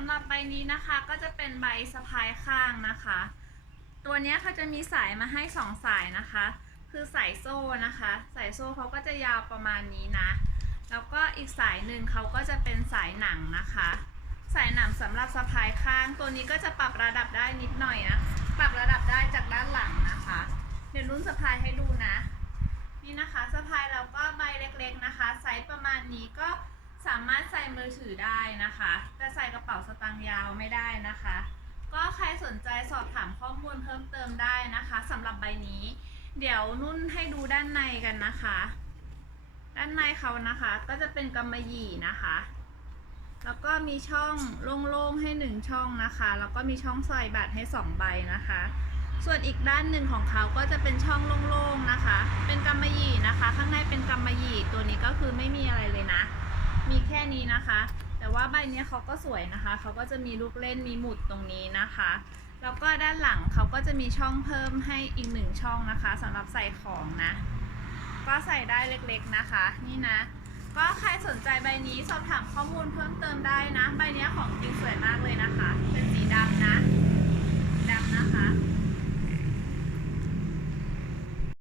ำหรับใบนี้นะคะก็จะเป็นใบสะพายข้างนะคะ ตัวนี้เขาจะมีสายมาให้สองสายนะคะ คือสายโซ่นะคะ สายโซ่เขาก็จะยาวประมาณนี้นะ แล้วก็อีกสายหนึ่งเขาก็จะเป็นสายหนังนะคะ สายหนังสำหรับสะพายข้าง ตัวนี้ก็จะปรับระดับได้นิดหน่อยนะ ปรับระดับได้จากด้านหลังนะคะ เดี๋ยวรุ่นสะพายให้ดูนะ นี่นะคะสะพายเราก็ใบเล็กๆนะคะ ไซส์ประมาณนี้ก็ สามารถใส่มือถือได้นะคะ แต่ใส่กระเป๋าสตางค์ยาวไม่ได้นะคะ ก็ใครสนใจสอบถามข้อมูลเพิ่มเติมได้นะคะสำหรับใบนี้ เดี๋ยวนุ่นให้ดูด้านในกันนะคะ ด้านในเขานะคะ ก็จะเป็นกำมะหยี่นะคะ แล้วก็มีช่องโล่งๆให้หนึ่งช่องนะคะ แล้วก็มีช่องใส่บัตรให้สองใบนะคะ ส่วนอีกด้านหนึ่งของเขาก็จะเป็นช่องโล่งๆนะคะ เป็นกำมะหยี่นะคะ ข้างในเป็นกำมะหยี่ตัวนี้ก็คือไม่มีอะไรเลยนะ นี้นะคะ แต่ว่าใบนี้เขาก็สวยนะคะ เขาก็จะมีลูกเล่นมีหมุดตรงนี้นะคะ แล้วก็ด้านหลังเขาก็จะมีช่องเพิ่มให้อีกหนึ่งช่องนะคะสำหรับใส่ของนะ ก็ใส่ได้เล็กๆนะคะ นี่นะ ก็ใครสนใจใบนี้สอบถามข้อมูลเพิ่มเติมได้นะ ใบนี้ของจริง